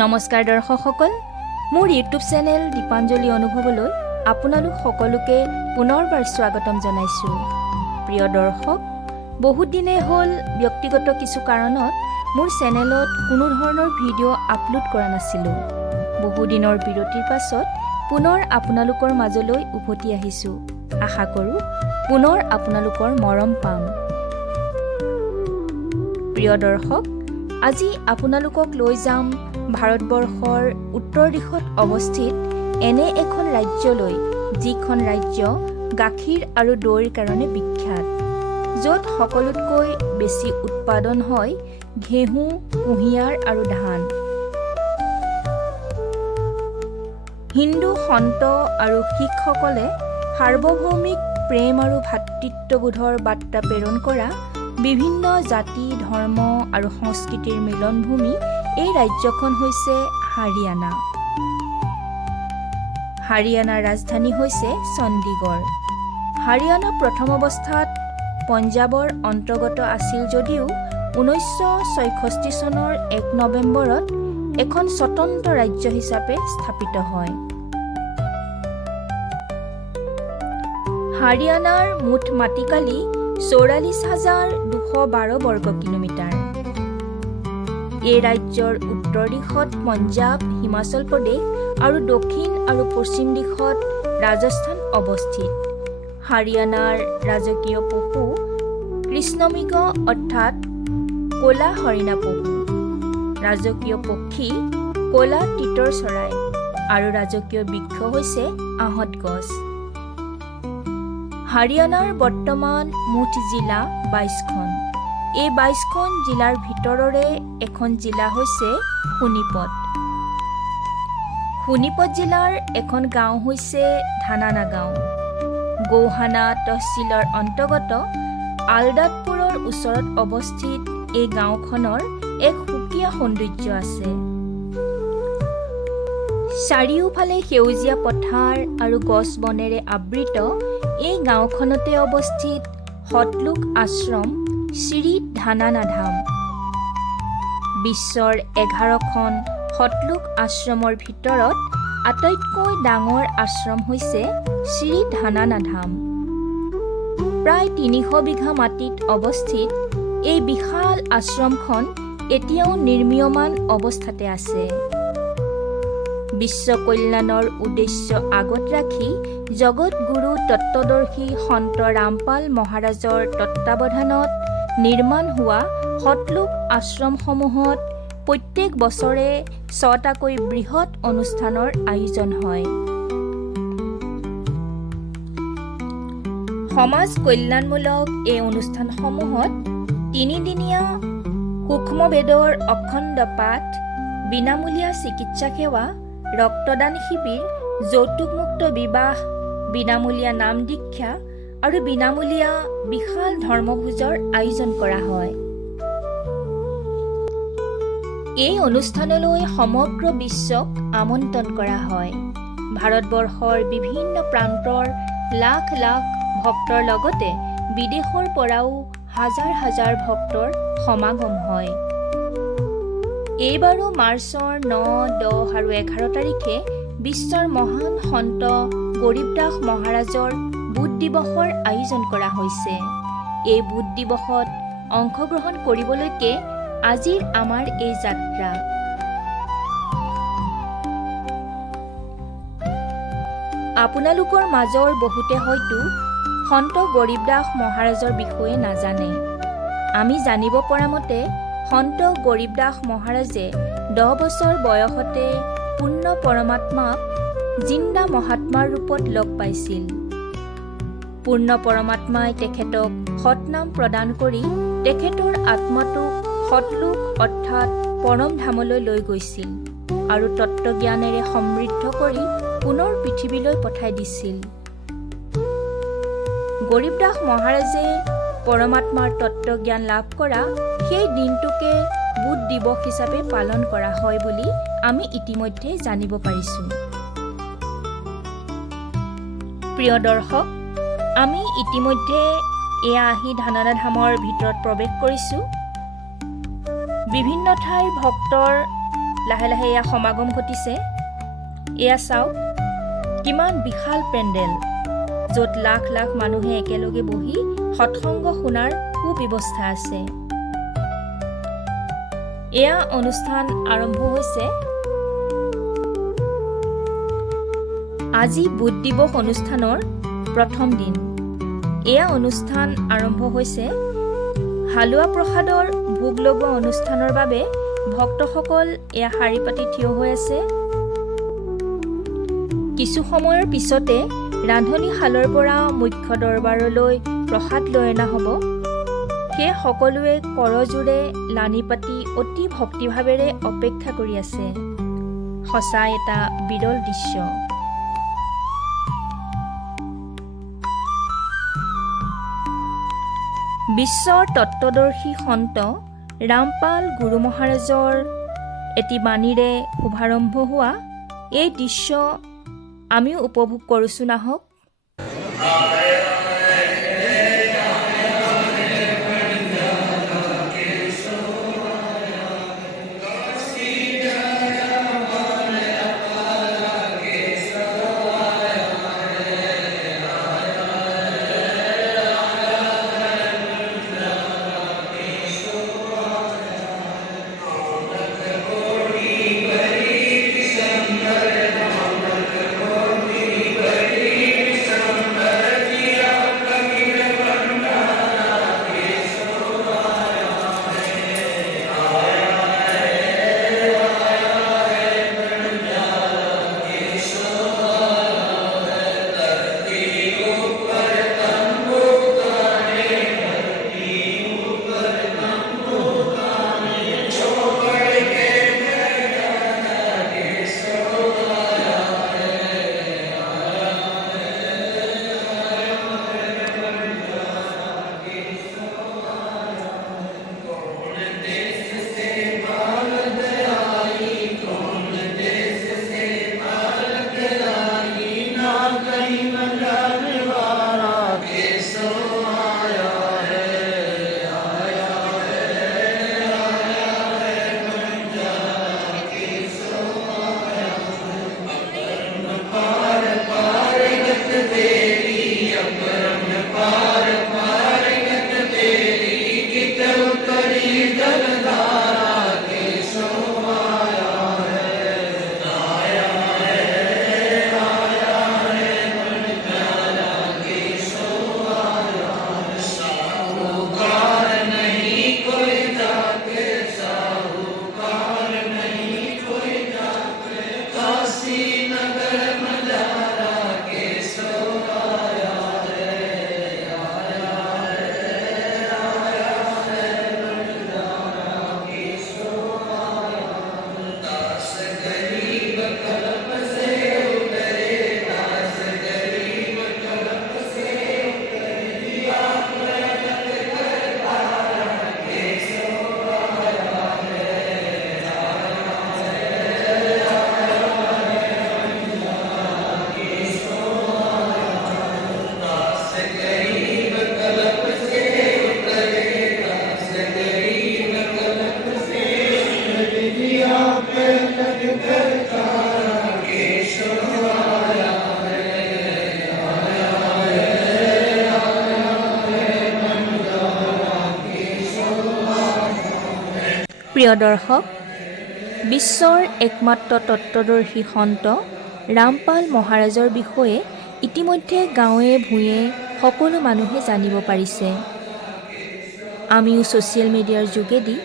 নমস্কাৰ দৰ্শকসকল, মোৰ YouTube channel Dipanjali অনুভৱলৈ আপোনালোক সকলোকে পুনৰবাৰ স্বাগতম জনাইছোঁ। প্ৰিয় দৰ্শক, বহুত দিনেই হ'ল ব্যক্তিগত কিছু কাৰণত মোৰ চেনেলত কোনো ধৰণৰ ভিডিঅ' আপলোড কৰা নাছিলোঁ। বহুদিনৰ বিৰতিৰ পাছত পুনৰ আপোনালোকৰ মাজলৈ উভতি আহিছোঁ। আশা কৰোঁ পুনৰ আপোনালোকৰ মৰম পাম। প্ৰিয় দৰ্শক, আজি আপোনালোকক লৈ যাম ভাৰতবৰ্ষৰ উত্তৰ দিশত অৱস্থিত এনে এখন ৰাজ্যলৈ, যিখন ৰাজ্য গাখীৰ আৰু দৈৰ কাৰণে বিখ্যাত, য'ত সকলোতকৈ বেছি উৎপাদন হয় ঘেঁহু, কুঁহিয়াৰ আৰু ধান। হিন্দু সন্ত আৰু শিখসকলে সাৰ্বভৌমিক প্ৰেম আৰু ভাতৃত্ববোধৰ বাৰ্তা প্ৰেৰণ কৰা বিভিন্ন জাতি, ধৰ্ম আৰু সংস্কৃতিৰ মিলনভূমি এই ৰাজ্যখন হৈছে হাৰিয়ানা। হাৰিয়ানাৰ ৰাজধানী হৈছে চণ্ডীগড়। হাৰিয়ানা প্ৰথম অৱস্থাত পঞ্জাৱৰ অন্তৰ্গত আছিল যদিও 1966 চনৰ 1 নৱেম্বৰত এখন স্বতন্ত্ৰ ৰাজ্য হিচাপে স্থাপিত হয়। হাৰিয়ানাৰ মুঠ মাটিকালি 44,212 বৰ্গ কিলোমিটাৰ। এই ৰাজ্যৰ উত্তৰ দিশত পঞ্জাৱ, হিমাচল প্ৰদেশ আৰু দক্ষিণ আৰু পশ্চিম দিশত ৰাজস্থান অৱস্থিত। হাৰিয়ানাৰ ৰাজকীয় পশু কৃষ্ণমৃগ অৰ্থাৎ ক'লা হৰিণা পহু, ৰাজকীয় পক্ষী ক'লা তিতৰ চৰাই আৰু ৰাজকীয় বৃক্ষ হৈছে আহঁত গছ। হাৰিয়ানাৰ বৰ্তমান মুঠ জিলা 22খন। এই 22খন জিলাৰ ভিতৰৰে এখন জিলা হৈছে শোণিপত। শোণিপত জিলাৰ এখন গাঁও হৈছে ধানানা গাঁও। গৌহানা তহচিলৰ অন্তৰ্গত আলদাতপুৰৰ ওচৰত অৱস্থিত এই গাঁওখনৰ এক সুকীয়া সৌন্দৰ্য আছে। চাৰিওফালে সেউজীয়া পথাৰ আৰু গছ বনেৰে আবৃত এই গাঁওখনতে অৱস্থিত সতলোক আশ্ৰম শ্ৰী ধানানা ধাম। বিশ্বৰ 11খন সতলোক আশ্ৰমৰ ভিতৰত আটাইতকৈ ডাঙৰ আশ্ৰম হৈছে শ্ৰী ধানানা ধাম। প্ৰায় 300 বিঘা মাটিত অৱস্থিত এই বিশাল আশ্ৰমখন এতিয়াও নিৰ্মীয়মান অৱস্থাতে আছে। বিশ্ব কল্যাণৰ উদ্দেশ্য আগত ৰাখি জগতগুৰু তত্ত্বদৰ্শী সন্ত ৰামপাল মহাৰাজৰ তত্ত্বাৱধানত নিৰ্মাণ হোৱা সতলোক আশ্ৰমসমূহত প্ৰত্যেক বছৰে 6টাকৈ বৃহৎ অনুষ্ঠানৰ আয়োজন হয়। সমাজ কল্যাণমূলক এই অনুষ্ঠানসমূহত 3দিনীয়া সূক্ষ্মবেদৰ অখণ্ড পাঠ, বিনামূলীয়া চিকিৎসা সেৱা, ৰক্তদান শিবিৰ, যৌতুকমুক্ত বিবাহ, বিনামূলীয়া নাম দীক্ষা আৰু বিনামূলীয়া বিশাল ধৰ্মভোজৰ আয়োজন কৰা হয়। এই অনুষ্ঠানলৈ সমগ্ৰ বিশ্বক আমন্ত্ৰণ কৰা হয়। ভাৰতবৰ্ষৰ বিভিন্ন প্ৰান্তৰ লাখ লাখ ভক্তৰ লগতে বিদেশৰ পৰাও হাজাৰ হাজাৰ ভক্তৰ সমাগম হয়। এইবাৰো মাৰ্চৰ 9, 10 আৰু 11 তাৰিখে বিশ্বৰ মহান সন্ত গৰীবদাস মহাৰাজৰ বুধ দিৱসৰ আয়োজন কৰা হৈছে। এই বুধ দিৱসত অংশগ্ৰহণ কৰিবলৈকে আজিৰ আমাৰ এই যাত্ৰা। আপোনালোকৰ মাজৰ বহুতে হয়তো সন্ত গৰীবদাস মহাৰাজৰ বিষয়ে নাজানে। আমি জানিব পৰা মতে সন্ত গৰীবদাস মহাৰাজে 10 বছৰ বয়সতে পূৰ্ণ পৰমাত্মাক জিন্দা মহাত্মাৰ ৰূপত লগ পাইছিল। পূৰ্ণ পৰমাত্মাই তেখেতক সৎনাম প্ৰদান কৰি তেখেতৰ আত্মাটোক সতলোক অৰ্থাৎ পৰম ধামলৈ লৈ গৈছিল আৰু তত্ত্বজ্ঞানেৰে সমৃদ্ধ কৰি পুনৰ পৃথিৱীলৈ পঠাই দিছিল। গৰীবদাস মহাৰাজে পৰমাত্মাৰ তত্ত্বজ্ঞান লাভ কৰা সেই দিনটোকে বুধ দিৱস হিচাপে পালন কৰা হয় বুলি আমি ইতিমধ্যে জানিব পাৰিছোঁ। প্ৰিয় দৰ্শক, আমি ইতিমধ্যে এয়া আহি ধানানা ধামৰ ভিতৰত প্ৰৱেশ কৰিছোঁ। বিভিন্ন ঠাইৰ ভক্তৰ লাহে লাহে এয়া সমাগম ঘটিছে। এয়া চাওক, কিমান বিশাল পেণ্ডেল, য'ত লাখ লাখ মানুহে একেলগে বহি সৎসংগ শুনাৰ সুব্যৱস্থা আছে। এয়া অনুষ্ঠান আৰম্ভ হৈছে। আজি বুধ দিৱস অনুষ্ঠানৰ প্ৰথম দিন। এয়া অনুষ্ঠান আৰম্ভ হৈছে। হালোৱা প্ৰসাদৰ ভোগ লগোৱা অনুষ্ঠানৰ বাবে ভক্তসকল এয়া শাৰী পাতি থিয় হৈ আছে। কিছু সময়ৰ পিছতে ৰান্ধনীশালৰ পৰা মুখ্য দৰবাৰলৈ প্ৰসাদ লৈ অনা হ'ব। সেয়ে সকলোৱে কৰজোৰে লানি পাতি অতি ভক্তিভাৱেৰে অপেক্ষা কৰি আছে। সঁচাই এটা বিৰল দৃশ্য। বিশ্বৰ তত্ত্বদৰ্শী সন্ত ৰামপাল গুৰু মহাৰাজৰ এটি বাণীৰে শুভাৰম্ভ হোৱা এই দৃশ্য আমিও উপভোগ কৰিছোঁ নাহক। প্ৰিয় দৰ্শক, বিশ্বৰ একমাত্ৰ তত্ত্বদৰ্শী সন্ত ৰামপাল মহাৰাজৰ বিষয়ে ইতিমধ্যে গাঁৱে ভূঞে সকলো মানুহে জানিব পাৰিছে। আমিও ছ'চিয়েল মিডিয়াৰ যোগেদি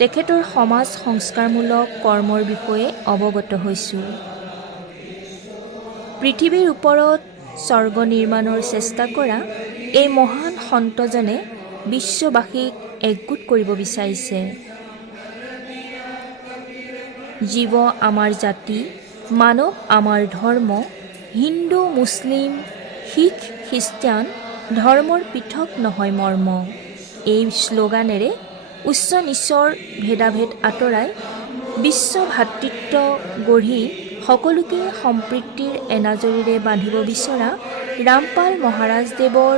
তেখেতৰ সমাজ সংস্কাৰমূলক কৰ্মৰ বিষয়ে অৱগত হৈছোঁ। পৃথিৱীৰ ওপৰত স্বৰ্গ নিৰ্মাণৰ চেষ্টা কৰা এই মহান সন্তজনে বিশ্ববাসীক একগোট কৰিব বিচাৰিছে। জীৱ আমাৰ জাতি, মানৱ আমাৰ ধৰ্ম, হিন্দু মুছলিম শিখ খ্ৰীষ্টান ধৰ্মৰ পৃথক নহয় মৰ্ম। এই শ্লোগানেৰে উচ্চ নিচৰ ভেদাভেদ আঁতৰাই বিশ্ব ভাতৃত্ব গঢ়ি সকলোকে সম্প্ৰীতিৰ এনাজৰীৰে বান্ধিব বিচৰা ৰামপাল মহাৰাজদেৱৰ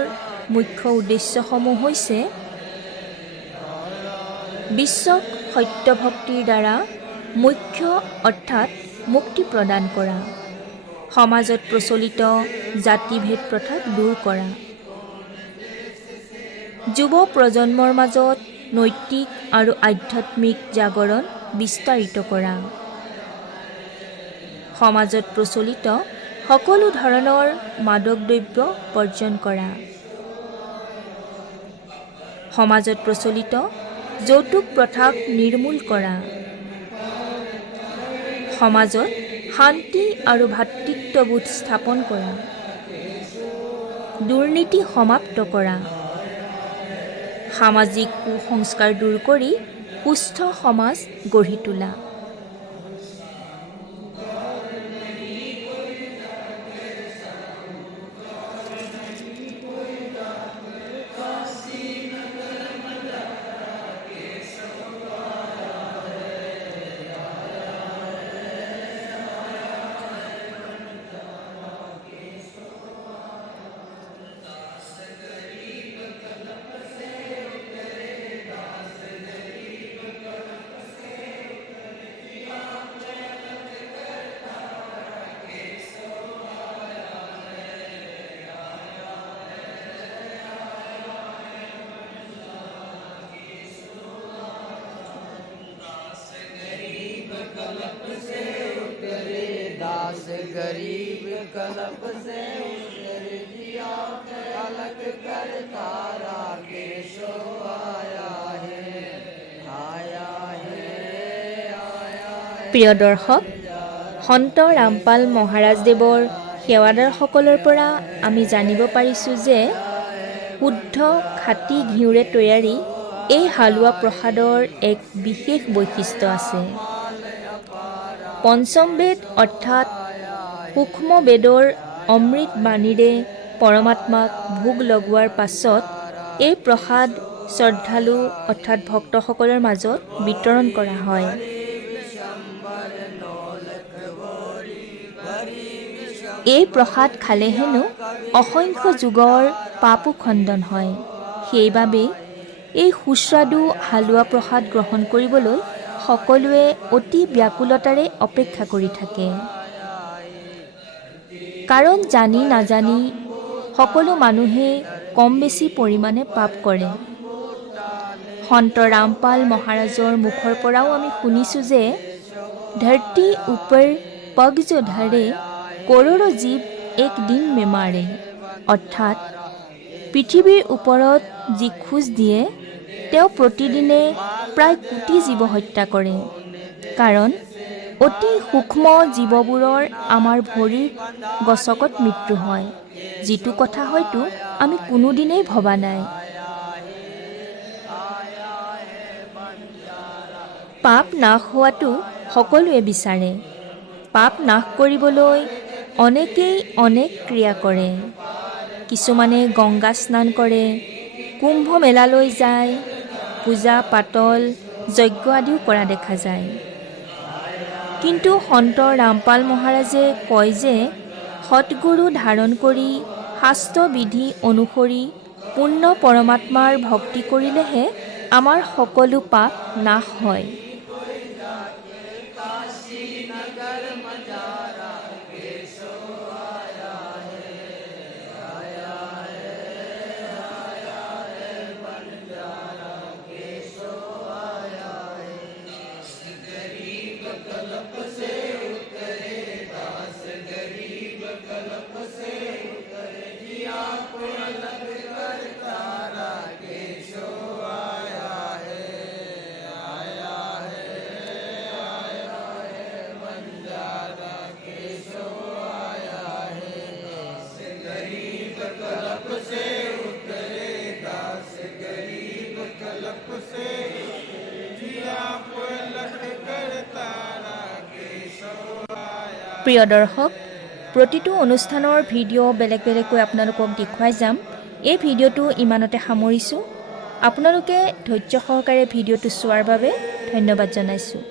মুখ্য উদ্দেশ্যসমূহ হৈছে বিশ্বক সত্যভক্তিৰ দ্বাৰা মুখ্য অৰ্থাৎ মুক্তি প্ৰদান কৰা, সমাজত প্ৰচলিত জাতিভেদ প্ৰথাক দূৰ কৰা, যুৱ প্ৰজন্মৰ মাজত নৈতিক আৰু আধ্যাত্মিক জাগৰণ বিস্তাৰিত কৰা, সমাজত প্ৰচলিত সকলো ধৰণৰ মাদক দ্ৰব্য বৰ্জন কৰা, সমাজত প্ৰচলিত যৌতুক প্ৰথাক নিৰ্মূল কৰা, সমাজত শান্তি আৰু ভাতৃত্ববোধ স্থাপন কৰা, দুৰ্নীতি সমাপ্ত কৰা, সামাজিক কুসংস্কাৰ দূৰ কৰি সুস্থ সমাজ গঢ়ি তোলা। गरीब कलप से उतरे जिया अलग कर तारा केशो आया है आया है आया है। প্ৰিয় দৰ্শক, সন্ত ৰামপাল মহাৰাজদেৱৰ সেৱাদাৰসকলৰ পৰা আমি জানিব পাৰিছোঁ যে শুদ্ধ খাটি ঘিউৰে তৈয়াৰী এই হালোৱা প্ৰসাদৰ এক বিশেষ বৈশিষ্ট্য আছে। পঞ্চম বেদ অৰ্থাৎ সূক্ষ্ম বেদৰ অমৃত বাণীৰে পৰমাত্মাক ভোগ লগোৱাৰ পাছত এই প্ৰসাদ শ্ৰদ্ধালু অৰ্থাৎ ভক্তসকলৰ মাজত বিতৰণ কৰা হয়। এই প্ৰসাদ খালে হেনো অসংখ্য যুগৰ পাপো খণ্ডন হয়। সেইবাবে এই সুস্বাদু হালোৱা প্ৰসাদ গ্ৰহণ কৰিবলৈ সকলোৱে অতি ব্যাকুলতাৰে অপেক্ষা কৰি থাকে। কাৰণ জানি নাজানি সকলো মানুহে কম বেছি পৰিমাণে পাপ কৰে। সন্ত ৰামপাল মহাৰাজৰ মুখৰ পৰাও আমি শুনিছোঁ যে ধৰতী উপৰ পগ জো ধৰে কৰোড়ো জীৱ এক দিন মে মাৰে, অৰ্থাৎ পৃথিৱীৰ ওপৰত যি খোজ দিয়ে তেওঁ প্ৰতিদিনে প্ৰায় কোটি জীৱ হত্যা কৰে। কাৰণ অতি সূক্ষ্ম জীৱবোৰৰ আমাৰ ভৰিৰ গছকত মৃত্যু হয়, যিটো কথা হয়তো আমি কোনোদিনেই ভবা নাই। পাপ নাশ হোৱাটো সকলোৱে বিচাৰে। পাপ নাশ কৰিবলৈ অনেকেই অনেক ক্ৰিয়া কৰে। কিছুমানে গংগা স্নান কৰে, কুম্ভ মেলালৈ যায়, পূজা পাতল যজ্ঞ আদিও কৰা দেখা যায়। কিন্তু সন্ত ৰামপাল মহাৰাজে কয় যে সৎগুৰু ধাৰণ কৰি শাস্ত্ৰ বিধি অনুসৰি পূৰ্ণ পৰমাত্মাৰ ভক্তি কৰিলেহে আমাৰ সকলো পাপ নাশ হয়। প্ৰিয় দৰ্শক, প্ৰতিটো অনুষ্ঠানৰ ভিডিঅ' বেলেগ বেলেগকৈ আপোনালোকক দেখুৱাই যাম। এই ভিডিঅ'টো ইমানতে সামৰিছোঁ। আপোনালোকে ধৈৰ্য সহকাৰে ভিডিঅ'টো চোৱাৰ বাবে ধন্যবাদ জনাইছোঁ।